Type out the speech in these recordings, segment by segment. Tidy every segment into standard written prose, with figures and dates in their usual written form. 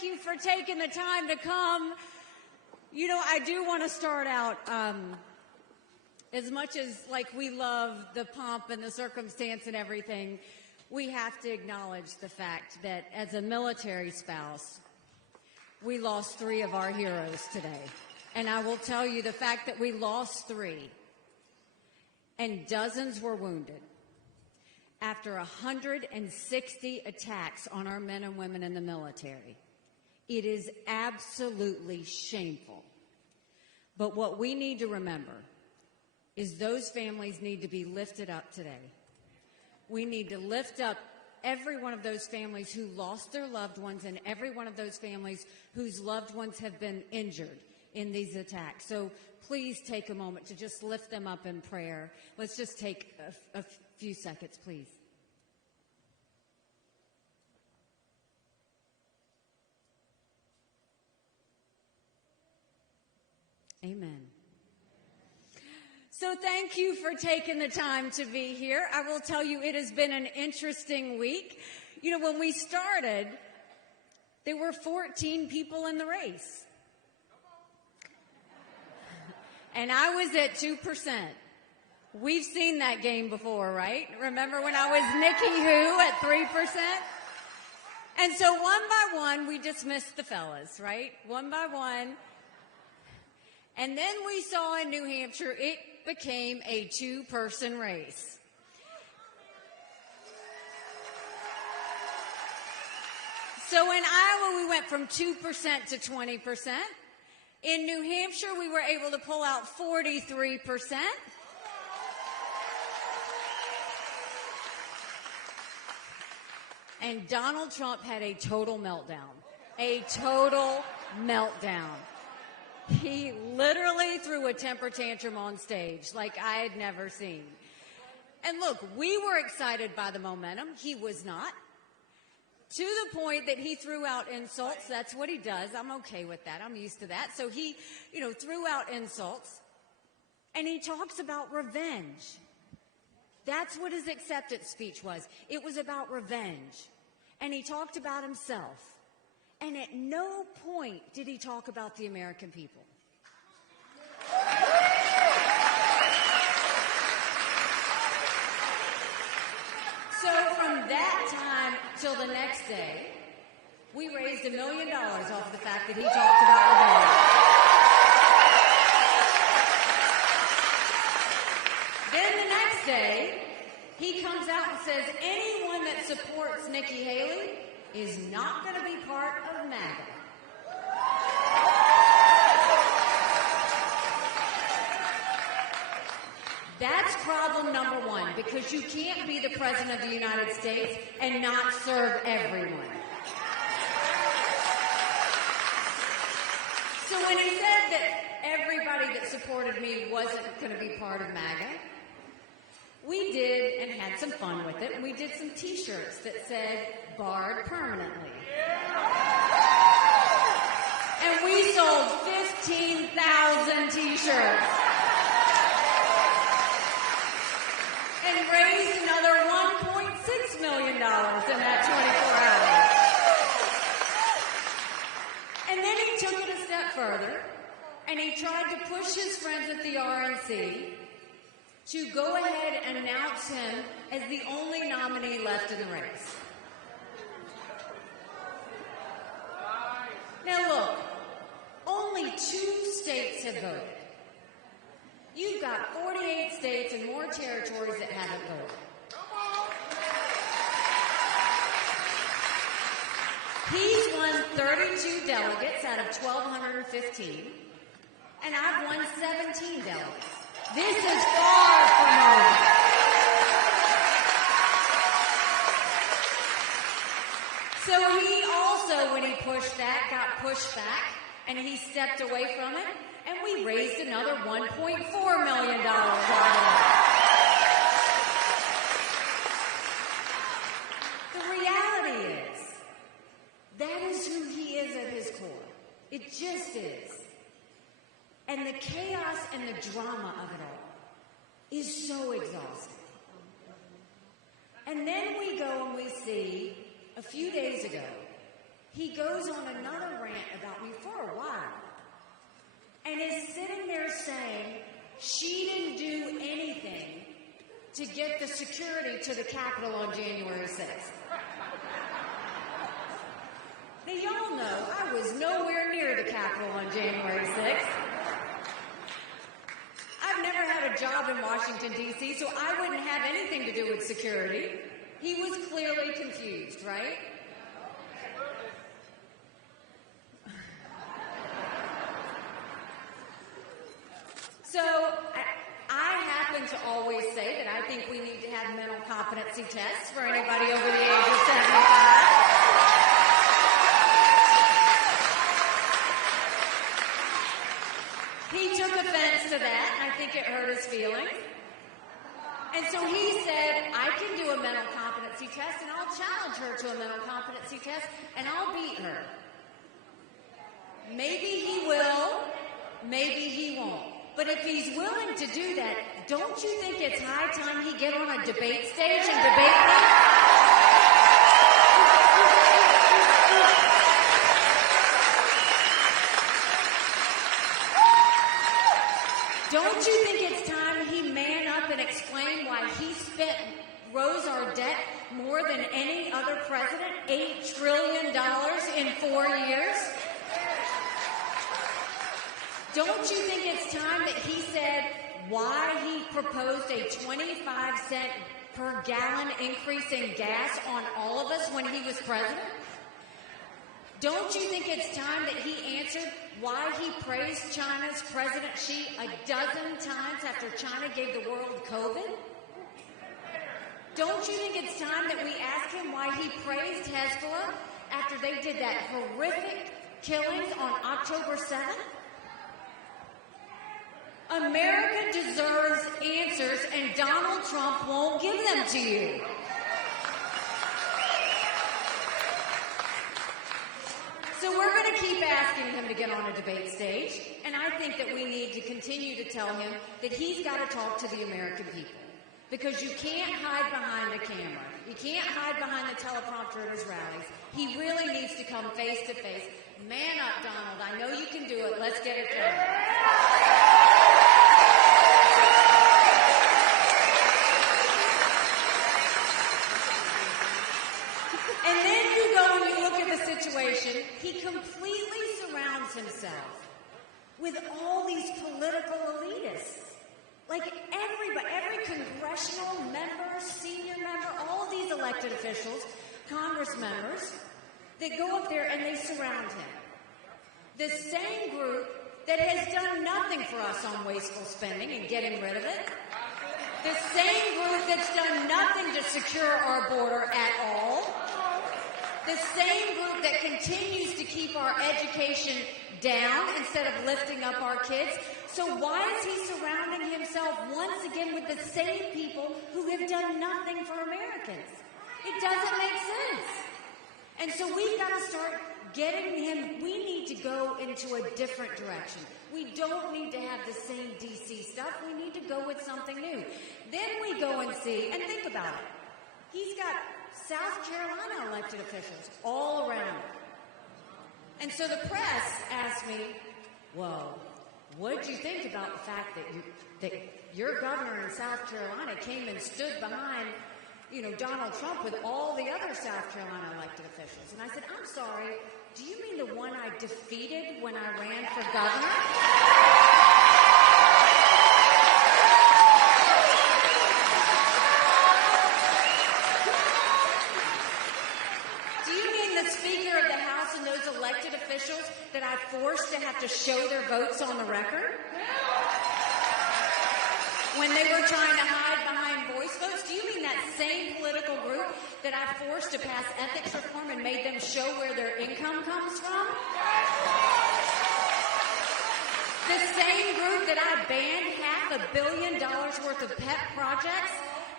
thank you for taking the time to come. You know, I do want to start out, as much as like we love the pomp and the circumstance and everything, we have to acknowledge the fact that as a military spouse, we lost 3 of our heroes today. And I will tell you, the fact that we lost 3 and dozens were wounded after 160 attacks on our men and women in the military, it is absolutely shameful. But what we need to remember is those families need to be lifted up today. We need to lift up every one of those families who lost their loved ones and every one of those families whose loved ones have been injured in these attacks. So please take a moment to just lift them up in prayer. Let's just take a few seconds, please. Amen. So thank you for taking the time to be here. I will tell you, it has been an interesting week. You know, when we started, there were 14 people in the race. And I was at 2%. We've seen that game before, right? Remember when I was Nikki Who at 3%? And so one by one, we dismissed the fellas, right? One by one. And then we saw in New Hampshire, it became a 2-person race. So in Iowa, we went from 2% to 20%. In New Hampshire, we were able to pull out 43%. And Donald Trump had a total meltdown. A total meltdown. He literally threw a temper tantrum on stage like I had never seen. And look, we were excited by the momentum. He was not. To the point that he threw out insults. That's what he does. I'm okay with that. I'm used to that. So he, threw out insults. And he talks about revenge. That's what his acceptance speech was. It was about revenge. And he talked about himself. And at no point did he talk about the American people. So from that time till the next day, we raised $1 million off the fact that he talked about revenge. Then the next day, he comes out and says anyone that supports Nikki Haley is not going to be part of MAGA. That's problem number 1, because you can't be the President of the United States and not serve everyone. So when he said that everybody that supported me wasn't going to be part of MAGA, we did and had some fun with it, and we did some T-shirts that said, barred permanently. And we sold 15,000 T-shirts. And raised another $1.6 million in that 24 hours. And then he took it a step further, and he tried to push his friends at the RNC to go ahead and announce him as the only nominee left in the race. Now look, only 2 states have voted. You've got 48 states and more territories that haven't voted. He's won 32 delegates out of 1,215, and I've won 17 delegates. This is far from over. So he also, when he pushed that, got pushed back, and he stepped away from it, and we raised another $1.4 million out of it. The reality is, that is who he is at his core. It just is. And the chaos and the drama of it all is so exhausting. And then we go and we see, a few days ago, he goes on another rant about me for a while and is sitting there saying she didn't do anything to get the security to the Capitol on January 6th. Now, y'all know I was nowhere near the Capitol on January 6th. I've never had a job in Washington, D.C., so I wouldn't have anything to do with security. He was clearly confused, right? So I happen to always say that I think we need to have mental competency tests for anybody over the age of 75. He took offense to that, and I think it hurt his feelings. And so he said, I can do a mental competency test, and I'll challenge her to a mental competency test, and I'll beat her. Maybe he will, maybe he won't. But if he's willing to do that, don't you think it's high time he get on a debate stage and debate me? Don't you think it's time he man up and explain why he spent rose our debt more than any other president, $8 trillion in 4 years? Don't you think it's time that he said why he proposed a 25-cent per gallon increase in gas on all of us when he was president? Don't you think it's time that he answered why he praised China's President Xi a dozen times after China gave the world COVID? Don't you think it's time that we ask him why he praised Hezbollah after they did that horrific killings on October 7th? America deserves answers, and Donald Trump won't give them to you. So we're going to keep asking him to get on a debate stage, and I think that we need to continue to tell him that he's got to talk to the American people. Because you can't hide behind a camera. You can't hide behind the teleprompter at his rallies. He really needs to come face to face. Man up, Donald. I know you can do it. Let's get it done. And then you go and you look at the situation. He completely surrounds himself with all these political elitists. Like everybody, every congressional member, senior member, all of these elected officials, Congress members, that go up there and they surround him. The same group that has done nothing for us on wasteful spending and getting rid of it. The same group that's done nothing to secure our border at all. The same group that continues to keep our education down instead of lifting up our kids. So why is he surrounding himself once again with the same people who have done nothing for Americans? It doesn't make sense. And so we've got to start getting him, we need to go into a different direction. We don't need to have the same DC stuff. We need to go with something new. Then we go and see, and think about it. He's got South Carolina elected officials all around. And so the press asked me, well, what did you think about the fact that your governor in South Carolina came and stood behind, Donald Trump with all the other South Carolina elected officials? And I said, I'm sorry, do you mean the one I defeated when I ran for governor? Do you mean the Speaker of the House and those elected officials that I forced to have to show their votes on the record? When they were trying to hide behind voice votes? Do you mean that same political group that I forced to pass ethics reform and made them show where their income comes from? The same group that I banned $500 million worth of pet projects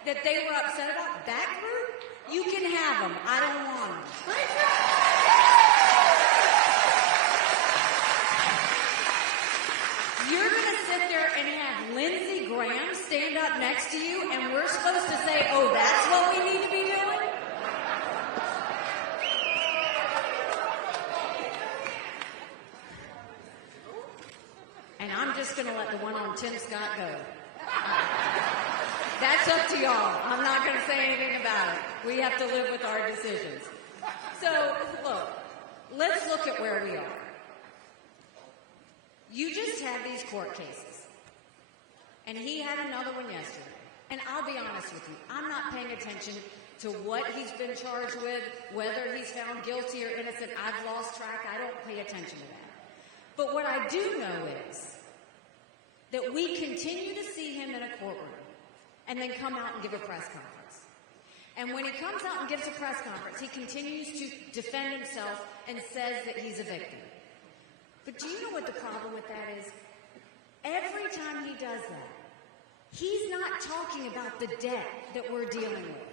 that they were upset about? That group? You can have them. I don't want them. You're going to sit there and have Lindsey Graham stand up next to you, and we're supposed to say, oh, that's what we need to be doing? Tim Scott go. That's up to y'all. I'm not going to say anything about it. We have to live with our decisions. So, look, let's look at where we are. You just had these court cases, and he had another one yesterday. And I'll be honest with you, I'm not paying attention to what he's been charged with, whether he's found guilty or innocent. I've lost track. I don't pay attention to that. But what I do know is that we continue to see him in a courtroom and then come out and give a press conference. And when he comes out and gives a press conference, he continues to defend himself and says that he's a victim. But do you know what the problem with that is? Every time he does that, he's not talking about the debt that we're dealing with.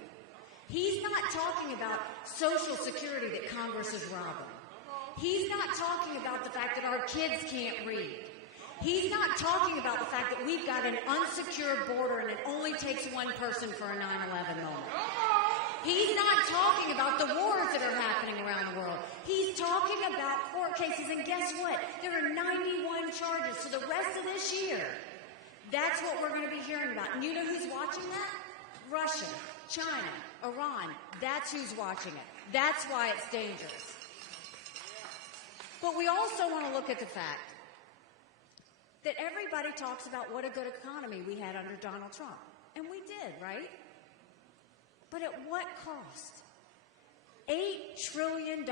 He's not talking about Social Security that Congress is robbing. He's not talking about the fact that our kids can't read. He's not talking about the fact that we've got an unsecured border and it only takes one person for a 9/11 moment. He's not talking about the wars that are happening around the world. He's talking about court cases, and guess what? There are 91 charges. So the rest of this year, that's what we're going to be hearing about. And you know who's watching that? Russia, China, Iran. That's who's watching it. That's why it's dangerous. But we also want to look at the fact that everybody talks about what a good economy we had under Donald Trump. And we did, right? But at what cost? $8 trillion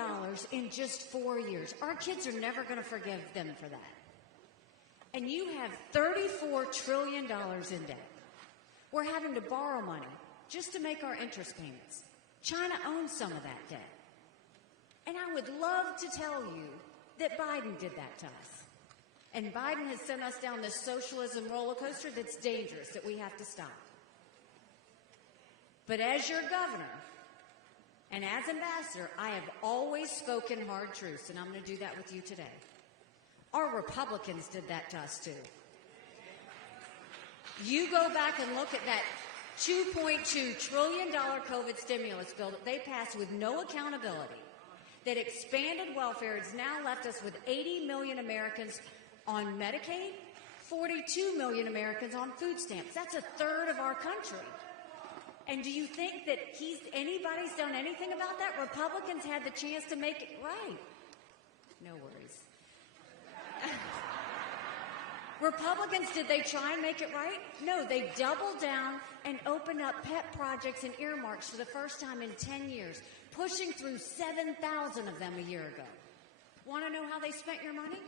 in just 4 years. Our kids are never going to forgive them for that. And you have $34 trillion in debt. We're having to borrow money just to make our interest payments. China owns some of that debt. And I would love to tell you that Biden did that to us. And Biden has sent us down this socialism roller coaster that's dangerous, that we have to stop. But as your governor and as ambassador, I have always spoken hard truths, and I'm going to do that with you today. Our Republicans did that to us, too. You go back and look at that $2.2 trillion COVID stimulus bill that they passed with no accountability, that expanded welfare. It's now left us with 80 million Americans on Medicaid, 42 million Americans on food stamps. That's a third of our country. And do you think that anybody's done anything about that? Republicans had the chance to make it right. No worries. Republicans, did they try and make it right? No, they doubled down and opened up pet projects and earmarks for the first time in 10 years, pushing through 7,000 of them a year ago. Want to know how they spent your money?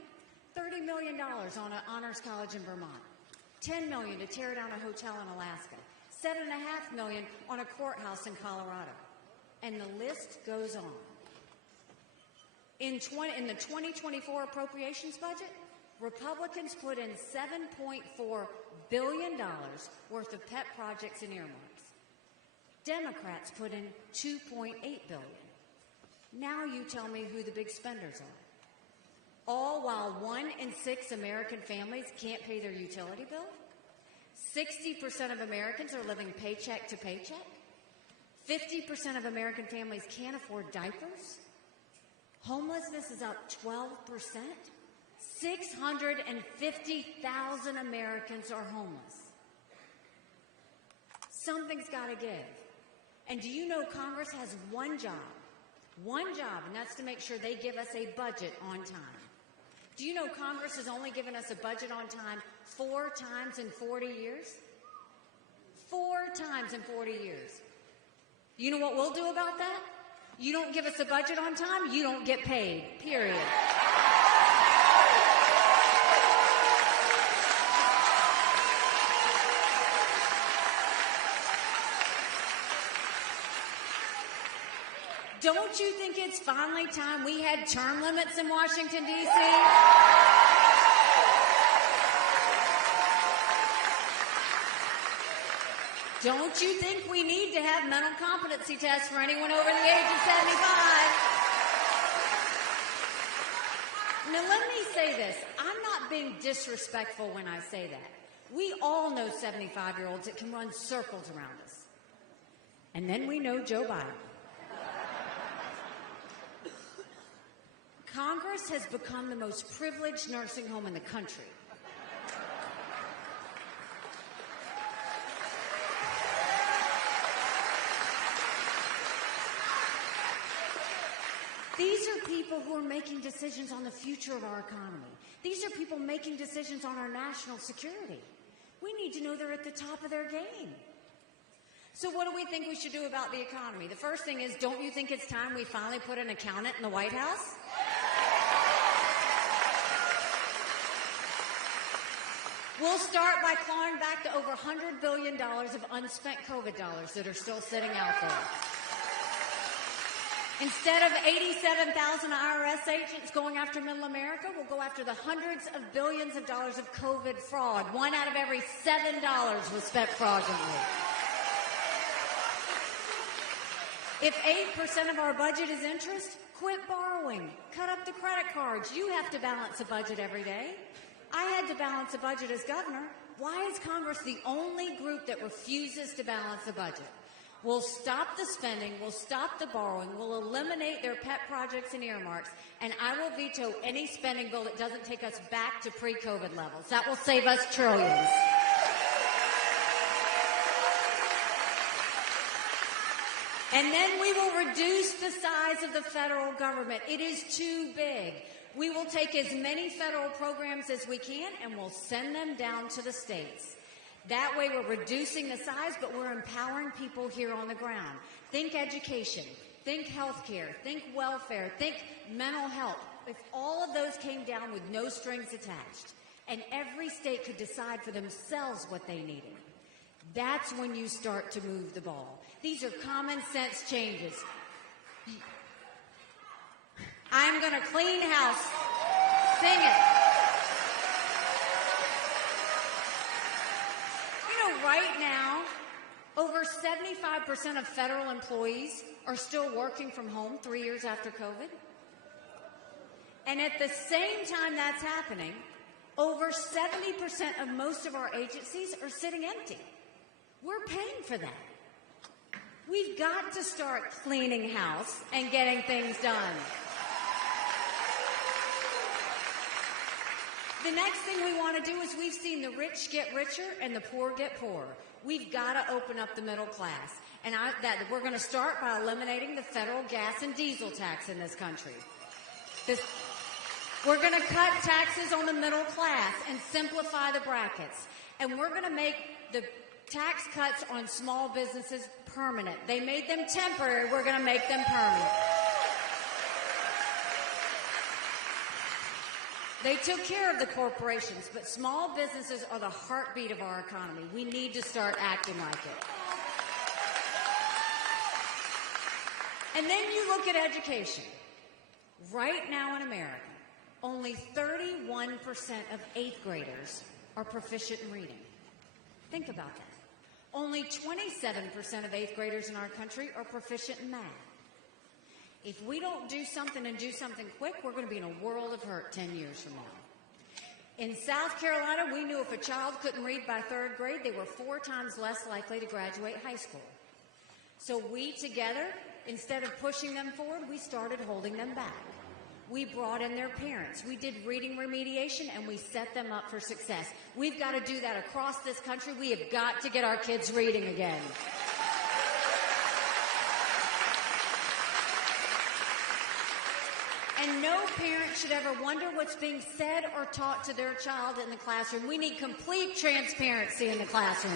$30 million on an honors college in Vermont, $10 million to tear down a hotel in Alaska, $7.5 million on a courthouse in Colorado. And the list goes on. In the 2024 appropriations budget, Republicans put in $7.4 billion worth of pet projects and earmarks. Democrats put in $2.8 billion. Now you tell me who the big spenders are. All while 1 in 6 American families can't pay their utility bill. 60% of Americans are living paycheck to paycheck. 50% of American families can't afford diapers. Homelessness is up 12%. 650,000 Americans are homeless. Something's got to give. And do you know Congress has one job, and that's to make sure they give us a budget on time. Do you know Congress has only given us a budget on time 4 times in 40 years? 4 times in 40 years. You know what we'll do about that? You don't give us a budget on time, you don't get paid, period. Don't you think it's finally time we had term limits in Washington, D.C.? Don't you think we need to have mental competency tests for anyone over the age of 75? Now, let me say this. I'm not being disrespectful when I say that. We all know 75-year-olds that can run circles around us. And then we know Joe Biden. Congress has become the most privileged nursing home in the country. These are people who are making decisions on the future of our economy. These are people making decisions on our national security. We need to know they're at the top of their game. So what do we think we should do about the economy? The first thing is, don't you think it's time we finally put an accountant in the White House? We'll start by clawing back the over $100 billion of unspent COVID dollars that are still sitting out there. Instead of 87,000 IRS agents going after middle America, we'll go after the hundreds of billions of dollars of COVID fraud. 1 out of every $7 was spent fraudulently. If 8% of our budget is interest, quit borrowing. Cut up the credit cards. You have to balance a budget every day. I had to balance a budget as governor. Why is Congress the only group that refuses to balance a budget? We'll stop the spending, we'll stop the borrowing, we'll eliminate their pet projects and earmarks, and I will veto any spending bill that doesn't take us back to pre-COVID levels. That will save us trillions. And then we will reduce the size of the federal government. It is too big. We will take as many federal programs as we can, and we'll send them down to the states. That way we're reducing the size, but we're empowering people here on the ground. Think education, think healthcare, think welfare, think mental health. If all of those came down with no strings attached, and every state could decide for themselves what they needed, that's when you start to move the ball. These are common sense changes. I'm going to clean house. Sing it. You know, right now, over 75% of federal employees are still working from home 3 years after COVID. And at the same time that's happening, over 70% of most of our agencies are sitting empty. We're paying for that. We've got to start cleaning house and getting things done. The next thing we want to do is, we've seen the rich get richer and the poor get poorer. We've got to open up the middle class. And we're going to start by eliminating the federal gas and diesel tax in this country. We're going to cut taxes on the middle class and simplify the brackets. And we're going to make the tax cuts on small businesses permanent. They made them temporary. We're going to make them permanent. They took care of the corporations, but small businesses are the heartbeat of our economy. We need to start acting like it. And then you look at education. Right now in America, only 31% of 8th graders are proficient in reading. Think about that. Only 27% of 8th graders in our country are proficient in math. If we don't do something and do something quick, we're going to be in a world of hurt 10 years from now. In South Carolina, we knew if a child couldn't read by 3rd grade, they were 4 times less likely to graduate high school. So we together, instead of pushing them forward, we started holding them back. We brought in their parents. We did reading remediation, and we set them up for success. We've got to do that across this country. We have got to get our kids reading again. And no parent should ever wonder what's being said or taught to their child in the classroom. We need complete transparency in the classroom.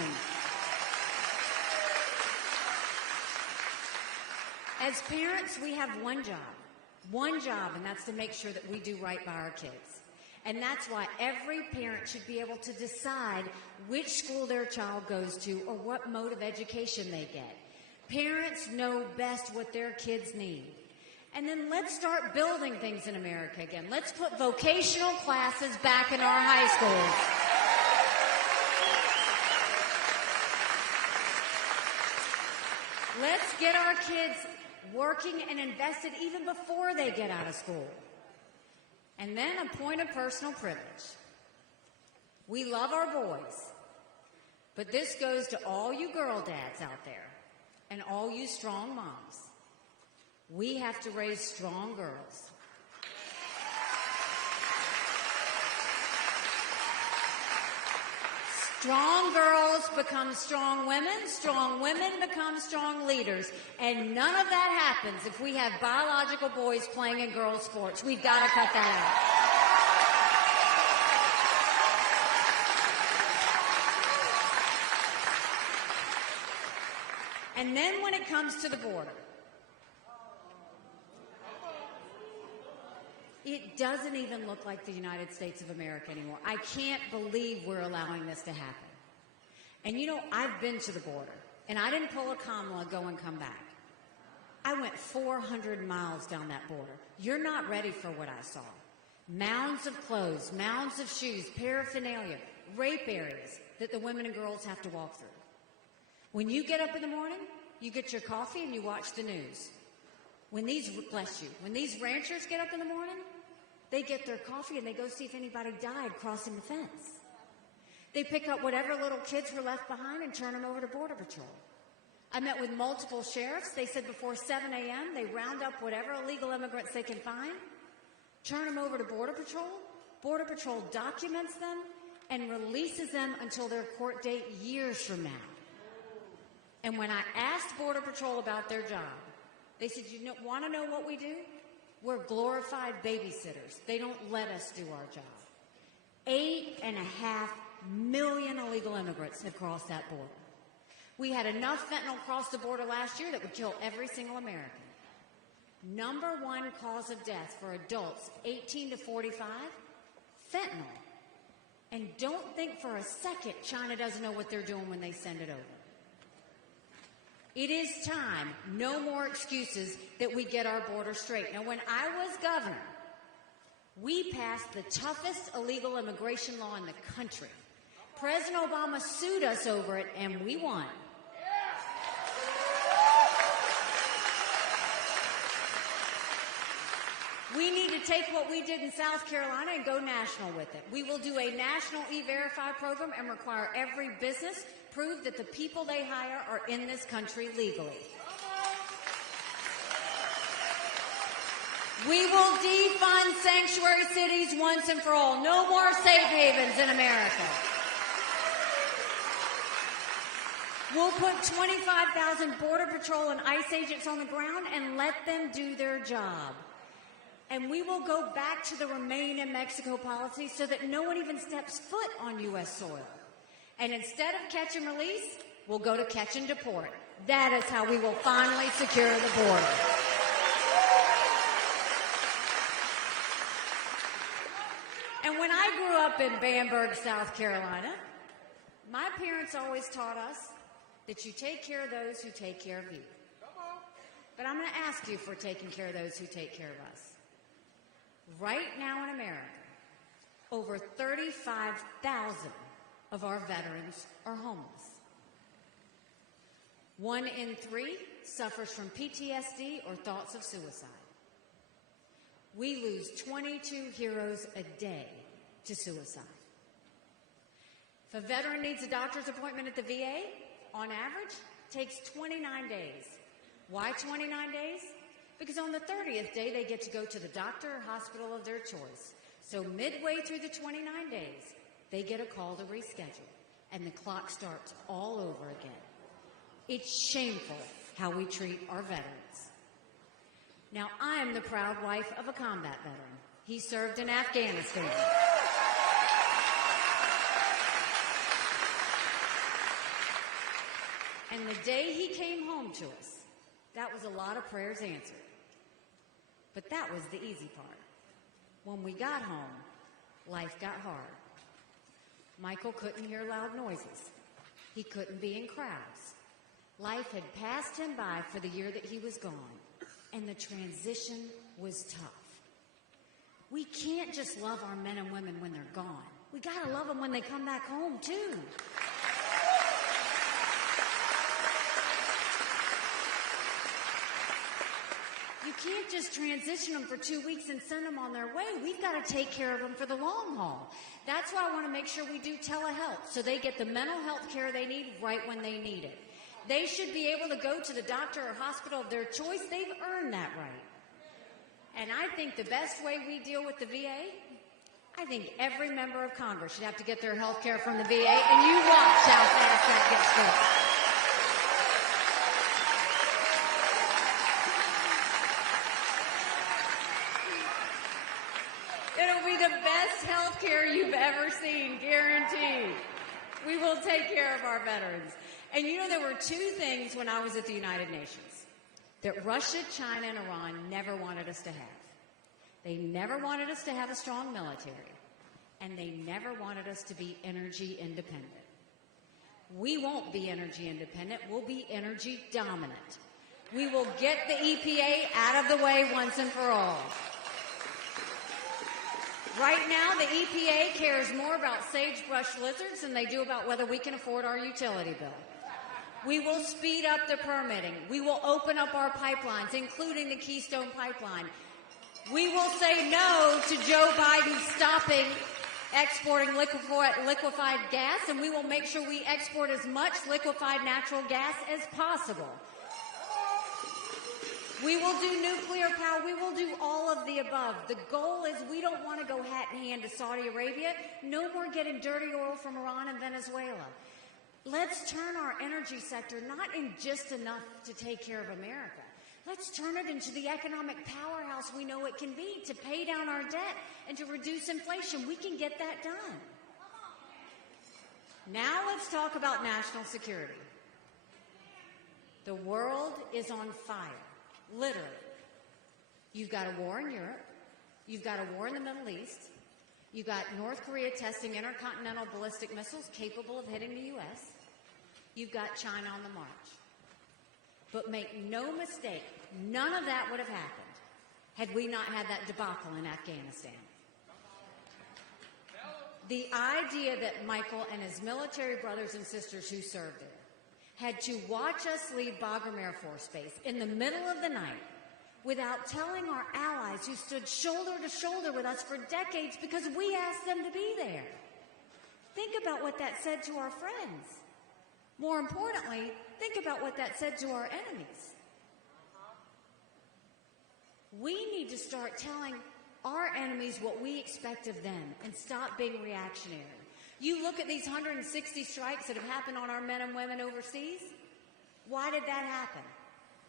As parents, we have one job, and that's to make sure that we do right by our kids. And that's why every parent should be able to decide which school their child goes to or what mode of education they get. Parents know best what their kids need. And then let's start building things in America again. Let's put vocational classes back in our high schools. Let's get our kids working and invested even before they get out of school. And then a point of personal privilege. We love our boys, but this goes to all you girl dads out there and all you strong moms. We have to raise strong girls. Strong girls become strong women become strong leaders. And none of that happens if we have biological boys playing in girls' sports. We've got to cut that out. And then when it comes to the border, it doesn't even look like the United States of America anymore. I can't believe we're allowing this to happen. And you know, I've been to the border, and I didn't pull a Kamala, go and come back. I went 400 miles down that border. You're not ready for what I saw. Mounds of clothes, mounds of shoes, paraphernalia, rape areas that the women and girls have to walk through. When you get up in the morning, you get your coffee and you watch the news. When these ranchers get up in the morning, they get their coffee and they go see if anybody died crossing the fence. They pick up whatever little kids were left behind and turn them over to Border Patrol. I met with multiple sheriffs. They said before 7 a.m., they round up whatever illegal immigrants they can find, turn them over to Border Patrol. Border Patrol documents them and releases them until their court date years from now. And when I asked Border Patrol about their job, they said, you want to know what we do? We're glorified babysitters. They don't let us do our job. 8.5 million illegal immigrants have crossed that border. We had enough fentanyl cross the border last year that would kill every single American. Number one cause of death for adults 18 to 45, fentanyl. And don't think for a second China doesn't know what they're doing when they send it over. It is time, no more excuses, that we get our border straight. Now, when I was governor, we passed the toughest illegal immigration law in the country. President Obama sued us over it, and we won. We need to take what we did in South Carolina and go national with it. We will do a national E-Verify program and require every business prove that the people they hire are in this country legally. We will defund sanctuary cities once and for all. No more safe havens in America. We'll put 25,000 Border Patrol and ICE agents on the ground and let them do their job. And we will go back to the Remain in Mexico policy so that no one even steps foot on U.S. soil. And instead of catch and release, we'll go to catch and deport. That is how we will finally secure the border. And when I grew up in Bamberg, South Carolina, my parents always taught us that you take care of those who take care of you. But I'm going to ask you for taking care of those who take care of us. Right now in America, over 35,000 of our veterans are homeless. 1 in 3 suffers from PTSD or thoughts of suicide. We lose 22 heroes a day to suicide. If a veteran needs a doctor's appointment at the VA, on average, takes 29 days. Why 29 days? Because on the 30th day, they get to go to the doctor or hospital of their choice. So midway through the 29 days, they get a call to reschedule, and the clock starts all over again. It's shameful how we treat our veterans. Now, I am the proud wife of a combat veteran. He served in Afghanistan. And the day he came home to us, that was a lot of prayers answered. But that was the easy part. When we got home, life got hard. Michael couldn't hear loud noises. He couldn't be in crowds. Life had passed him by for the year that he was gone, and the transition was tough. We can't just love our men and women when they're gone. We got to love them when they come back home, too. You can't just transition them for 2 weeks and send them on their way. We've got to take care of them for the long haul. That's why I want to make sure we do telehealth so they get the mental health care they need right when they need it. They should be able to go to the doctor or hospital of their choice. They've earned that right. And I think the best way we deal with the VA I think every member of Congress should have to get their health care from the VA, and you watch how fast that gets fixed. It'll be the best health care you've ever seen, guaranteed. We will take care of our veterans. And you know, there were two things when I was at the United Nations that Russia, China, and Iran never wanted us to have. They never wanted us to have a strong military, and they never wanted us to be energy independent. We won't be energy independent. We'll be energy dominant. We will get the EPA out of the way once and for all. Right now, the EPA cares more about sagebrush lizards than they do about whether we can afford our utility bill. We will speed up the permitting. We will open up our pipelines, including the Keystone Pipeline. We will say no to Joe Biden stopping exporting liquefied gas, and we will make sure we export as much liquefied natural gas as possible. We will do nuclear power. We will do all of the above. The goal is we don't want to go hat in hand to Saudi Arabia. No more getting dirty oil from Iran and Venezuela. Let's turn our energy sector not in just enough to take care of America. Let's turn it into the economic powerhouse we know it can be to pay down our debt and to reduce inflation. We can get that done. Now let's talk about national security. The world is on fire, literally. You've got a war in Europe. You've got a war in the Middle East. You've got North Korea testing intercontinental ballistic missiles capable of hitting the U.S. You've got China on the march. But make no mistake, none of that would have happened had we not had that debacle in Afghanistan. The idea that Michael and his military brothers and sisters who served there had to watch us leave Bagram Air Force Base in the middle of the night without telling our allies who stood shoulder to shoulder with us for decades because we asked them to be there. Think about what that said to our friends. More importantly, think about what that said to our enemies. We need to start telling our enemies what we expect of them and stop being reactionary. You look at these 160 strikes that have happened on our men and women overseas. Why did that happen?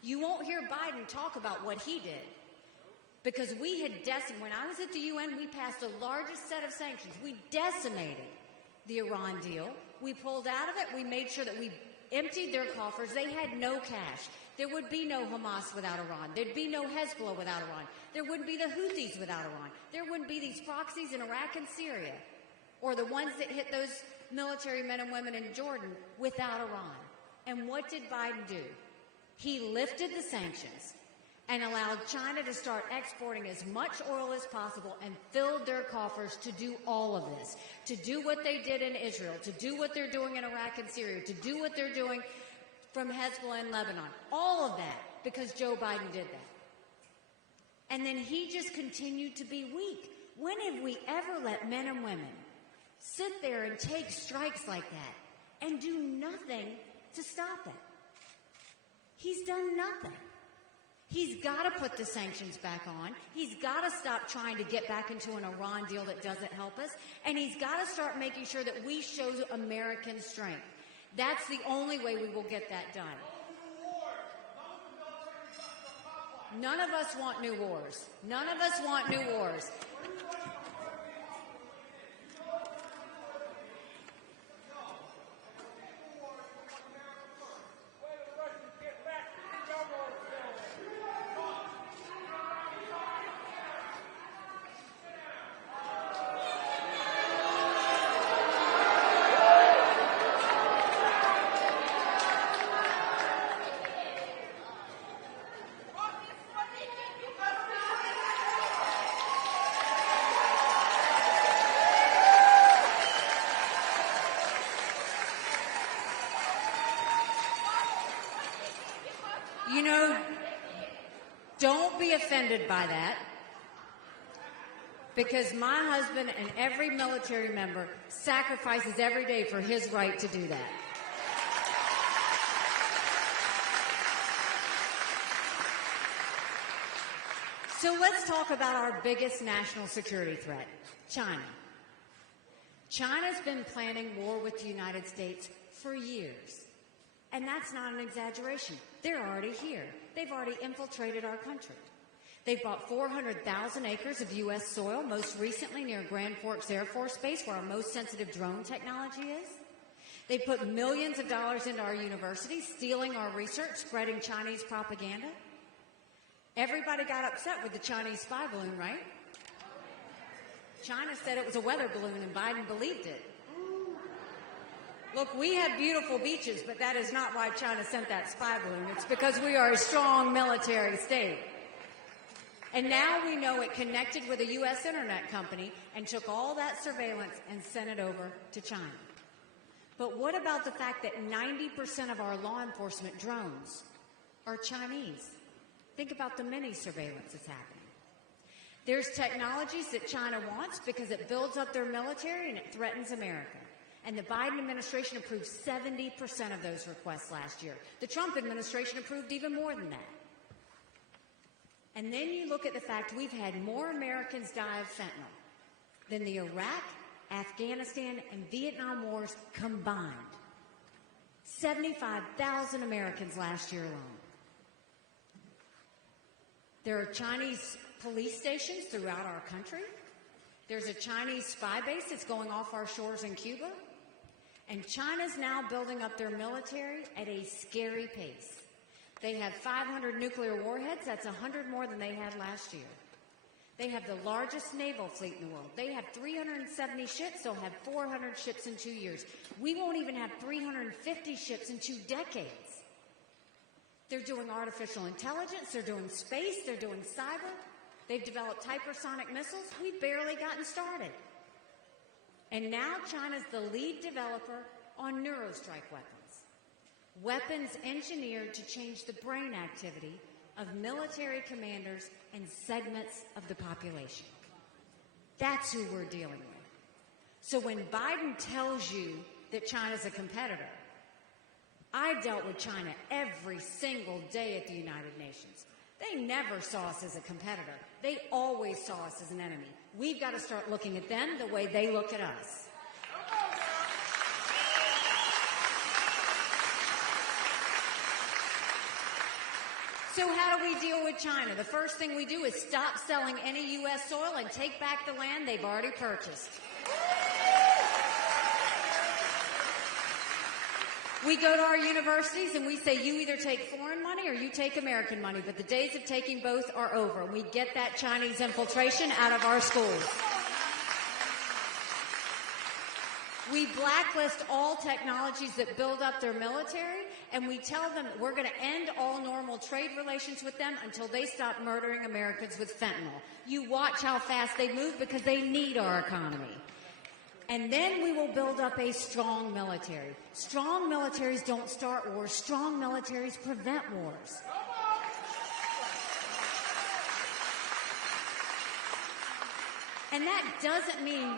You won't hear Biden talk about what he did because we had when I was at the UN, we passed the largest set of sanctions. We decimated the Iran deal. We pulled out of it. We made sure that we emptied their coffers. They had no cash. There would be no Hamas without Iran. There'd be no Hezbollah without Iran. There wouldn't be the Houthis without Iran. There wouldn't be these proxies in Iraq and Syria or the ones that hit those military men and women in Jordan without Iran. And what did Biden do? He lifted the sanctions and allowed China to start exporting as much oil as possible and filled their coffers to do all of this, to do what they did in Israel, to do what they're doing in Iraq and Syria, to do what they're doing from Hezbollah in Lebanon. All of that because Joe Biden did that. And then he just continued to be weak. When have we ever let men and women sit there and take strikes like that and do nothing to stop it? He's done nothing. He's got to put the sanctions back on. He's got to stop trying to get back into an Iran deal that doesn't help us. And he's got to start making sure that we show American strength. That's the only way we will get that done. None of us want new wars. None of us want new wars. You know, don't be offended by that, because my husband and every military member sacrifices every day for his right to do that. So let's talk about our biggest national security threat, China. China's been planning war with the United States for years. And that's not an exaggeration. They're already here. They've already infiltrated our country. They've bought 400,000 acres of U.S. soil, most recently near Grand Forks Air Force Base, where our most sensitive drone technology is. They put millions of dollars into our universities, stealing our research, spreading Chinese propaganda. Everybody got upset with the Chinese spy balloon, right? China said it was a weather balloon, and Biden believed it. Look, we have beautiful beaches, but that is not why China sent that spy balloon. It's because we are a strong military state. And now we know it connected with a U.S. internet company and took all that surveillance and sent it over to China. But what about the fact that 90% of our law enforcement drones are Chinese? Think about the mini surveillance that's happening. There's technologies that China wants because it builds up their military and it threatens America. And the Biden administration approved 70% of those requests last year. The Trump administration approved even more than that. And then you look at the fact we've had more Americans die of fentanyl than the Iraq, Afghanistan, and Vietnam wars combined. 75,000 Americans last year alone. There are Chinese police stations throughout our country. There's a Chinese spy base that's going off our shores in Cuba. And China's now building up their military at a scary pace. They have 500 nuclear warheads. That's 100 more than they had last year. They have the largest naval fleet in the world. They have 370 ships. They'll have 400 ships in 2 years. We won't even have 350 ships in 2 decades. They're doing artificial intelligence. They're doing space. They're doing cyber. They've developed hypersonic missiles. We've barely gotten started. And now China's the lead developer on neurostrike weapons. Weapons engineered to change the brain activity of military commanders and segments of the population. That's who we're dealing with. So when Biden tells you that China's a competitor, I dealt with China every single day at the United Nations. They never saw us as a competitor. They always saw us as an enemy. We've got to start looking at them the way they look at us. So how do we deal with China? The first thing we do is stop selling any U.S. soil and take back the land they've already purchased. We go to our universities and we say, you either take foreign money or you take American money, but the days of taking both are over. We get that Chinese infiltration out of our schools. We blacklist all technologies that build up their military, and we tell them that we're going to end all normal trade relations with them until they stop murdering Americans with fentanyl. You watch how fast they move because they need our economy. And then we will build up a strong military. Strong militaries don't start wars. Strong militaries prevent wars. And that doesn't mean...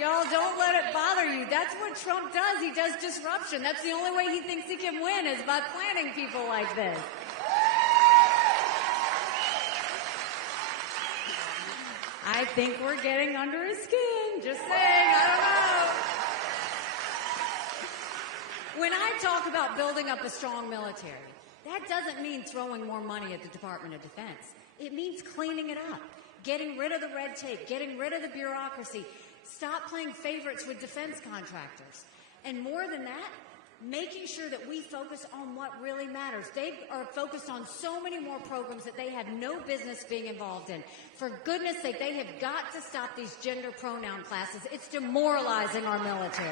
Y'all, don't let it bother you. That's what Trump does. He does disruption. That's the only way he thinks he can win is by planning people like this. I think we're getting under his skin. Just saying. I don't know. When I talk about building up a strong military, that doesn't mean throwing more money at the Department of Defense. It means cleaning it up, getting rid of the red tape, getting rid of the bureaucracy. Stop playing favorites with defense contractors. And more than that, making sure that we focus on what really matters. They are focused on so many more programs that they have no business being involved in. For goodness sake, they have got to stop these gender pronoun classes. It's demoralizing our military.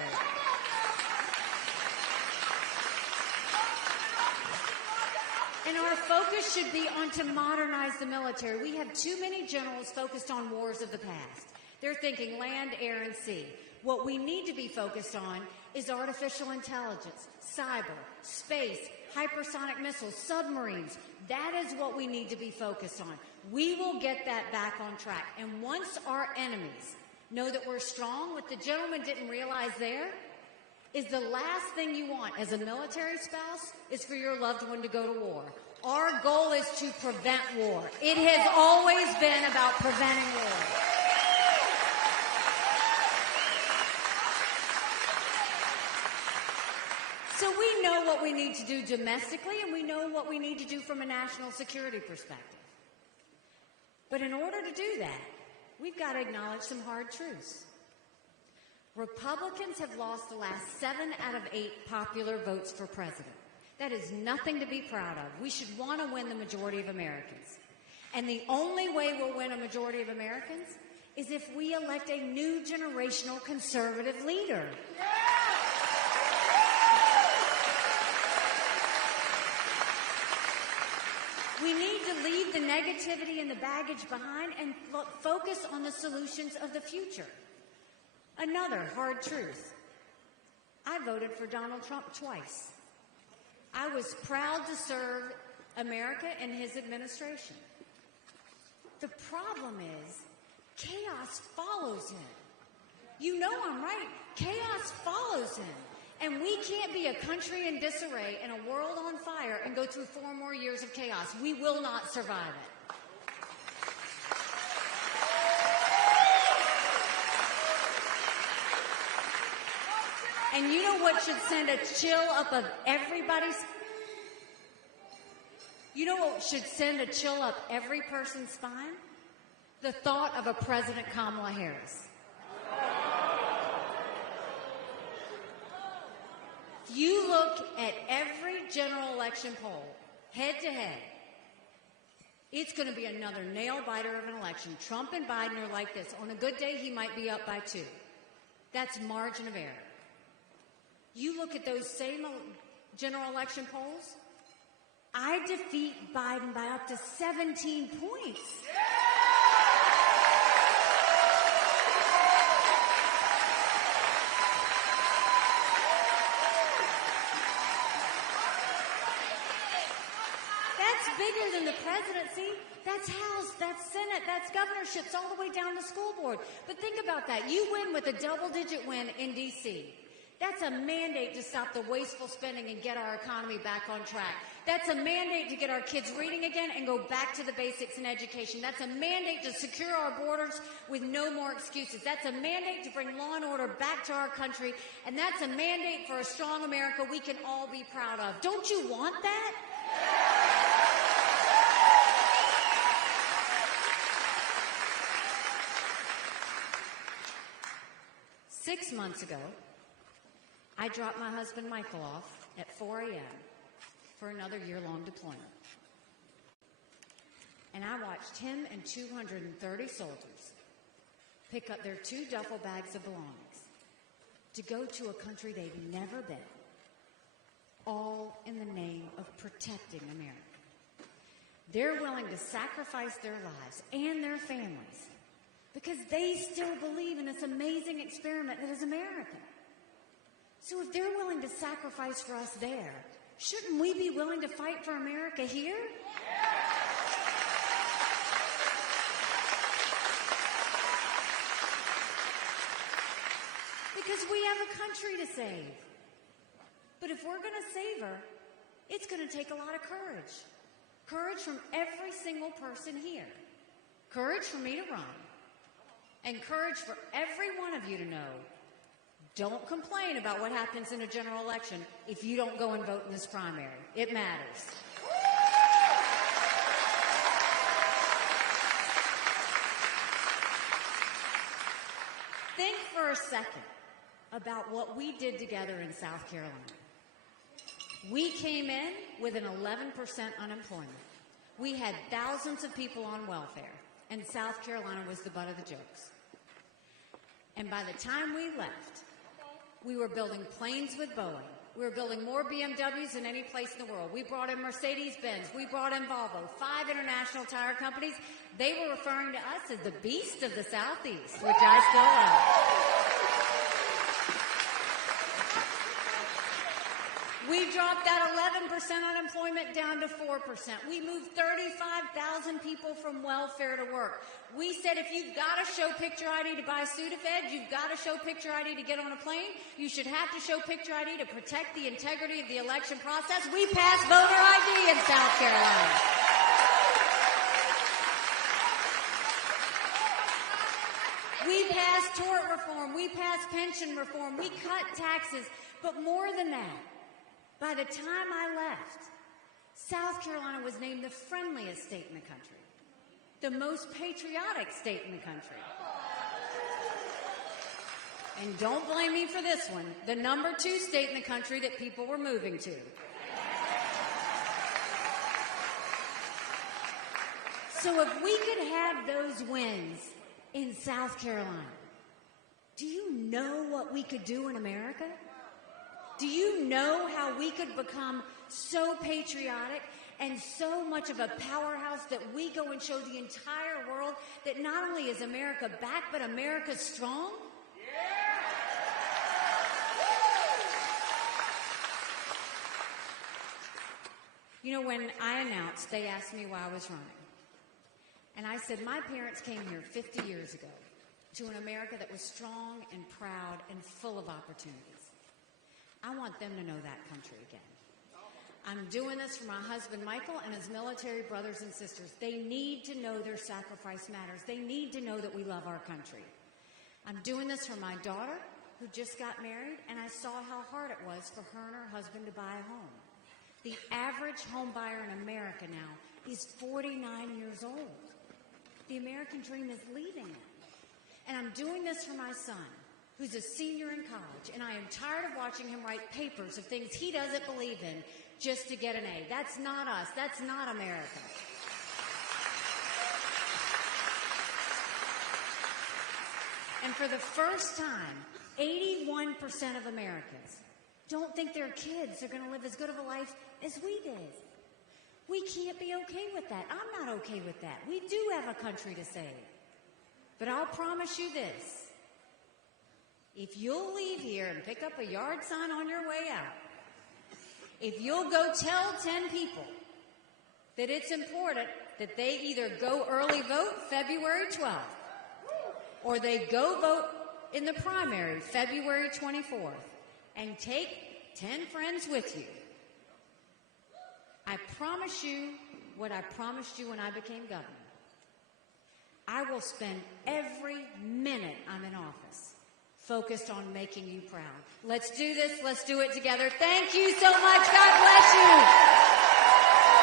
And our focus should be on to modernize the military. We have too many generals focused on wars of the past. They're thinking land, air, and sea. What we need to be focused on is artificial intelligence, cyber, space, hypersonic missiles, submarines. That is what we need to be focused on. We will get that back on track. And once our enemies know that we're strong, what the gentleman didn't realize there is the last thing you want as a military spouse is for your loved one to go to war. Our goal is to prevent war. It has always been about preventing war. So we know what we need to do domestically, and we know what we need to do from a national security perspective. But in order to do that, we've got to acknowledge some hard truths. Republicans have lost the last 7 out of 8 popular votes for president. That is nothing to be proud of. We should want to win the majority of Americans. And the only way we'll win a majority of Americans is if we elect a new generational conservative leader. We need to leave the negativity and the baggage behind and focus on the solutions of the future. Another hard truth. I voted for Donald Trump twice. I was proud to serve America in his administration. The problem is, chaos follows him. You know I'm right. Chaos follows him. And we can't be a country in disarray and a world on fire and go through 4 more years of chaos. We will not survive it. And you know what should send a chill up of everybody's... You know what should send a chill up every person's spine? The thought of a President Kamala Harris. If you look at every general election poll, head to head, it's going to be another nail-biter of an election. Trump and Biden are like this. On a good day, he might be up by 2. That's margin of error. You look at those same general election polls, I defeat Biden by up to 17 points. That's bigger than the presidency. That's House, that's Senate, that's governorships, all the way down to school board. But think about that. You win with a double-digit win in D.C. That's a mandate to stop the wasteful spending and get our economy back on track. That's a mandate to get our kids reading again and go back to the basics in education. That's a mandate to secure our borders with no more excuses. That's a mandate to bring law and order back to our country. And that's a mandate for a strong America we can all be proud of. Don't you want that? 6 months ago, I dropped my husband Michael off at 4 a.m. for another year-long deployment. And I watched him and 230 soldiers pick up their 2 duffel bags of belongings to go to a country they'd never been, all in the name of protecting America. They're willing to sacrifice their lives and their families because they still believe in this amazing experiment that is America. So if they're willing to sacrifice for us there, shouldn't we be willing to fight for America here? Because we have a country to save. But if we're going to save her, it's going to take a lot of courage. Courage from every single person here. Courage for me to run. And courage for every one of you to know, don't complain about what happens in a general election if you don't go and vote in this primary. It matters. Think for a second about what we did together in South Carolina. We came in with an 11% unemployment. We had thousands of people on welfare, and South Carolina was the butt of the jokes. And by the time we left, we were building planes with Boeing. We were building more BMWs than any place in the world. We brought in Mercedes-Benz. We brought in Volvo, 5 international tire companies. They were referring to us as the beast of the Southeast, which I still love. We dropped that 11% unemployment down to 4%. We moved 35,000 people from welfare to work. We said if you've got to show picture ID to buy Sudafed, you've got to show picture ID to get on a plane, you should have to show picture ID to protect the integrity of the election process. We passed voter ID in South Carolina. We passed tort reform. We passed pension reform. We cut taxes. But more than that, by the time I left, South Carolina was named the friendliest state in the country, the most patriotic state in the country. And don't blame me for this one, the number 2 state in the country that people were moving to. So if we could have those wins in South Carolina, do you know what we could do in America? Do you know how we could become so patriotic and so much of a powerhouse that we go and show the entire world that not only is America back, but America's strong? You know, when I announced, they asked me why I was running. And I said, my parents came here 50 years ago to an America that was strong and proud and full of opportunities. I want them to know that country again. I'm doing this for my husband, Michael, and his military brothers and sisters. They need to know their sacrifice matters. They need to know that we love our country. I'm doing this for my daughter, who just got married, and I saw how hard it was for her and her husband to buy a home. The average home buyer in America now is 49 years old. The American dream is leaving them. And I'm doing this for my son, who's a senior in college, and I am tired of watching him write papers of things he doesn't believe in just to get an A. That's not us. That's not America. And for the first time, 81% of Americans don't think their kids are going to live as good of a life as we did. We can't be okay with that. I'm not okay with that. We do have a country to save. But I'll promise you this. If you'll leave here and pick up a yard sign on your way out, if you'll go tell 10 people that it's important that they either go early vote February 12th or they go vote in the primary February 24th and take 10 friends with you, I promise you what I promised you when I became governor. I will spend every minute I'm in office focused on making you proud. Let's do this. Let's do it together. Thank you so much. God bless you.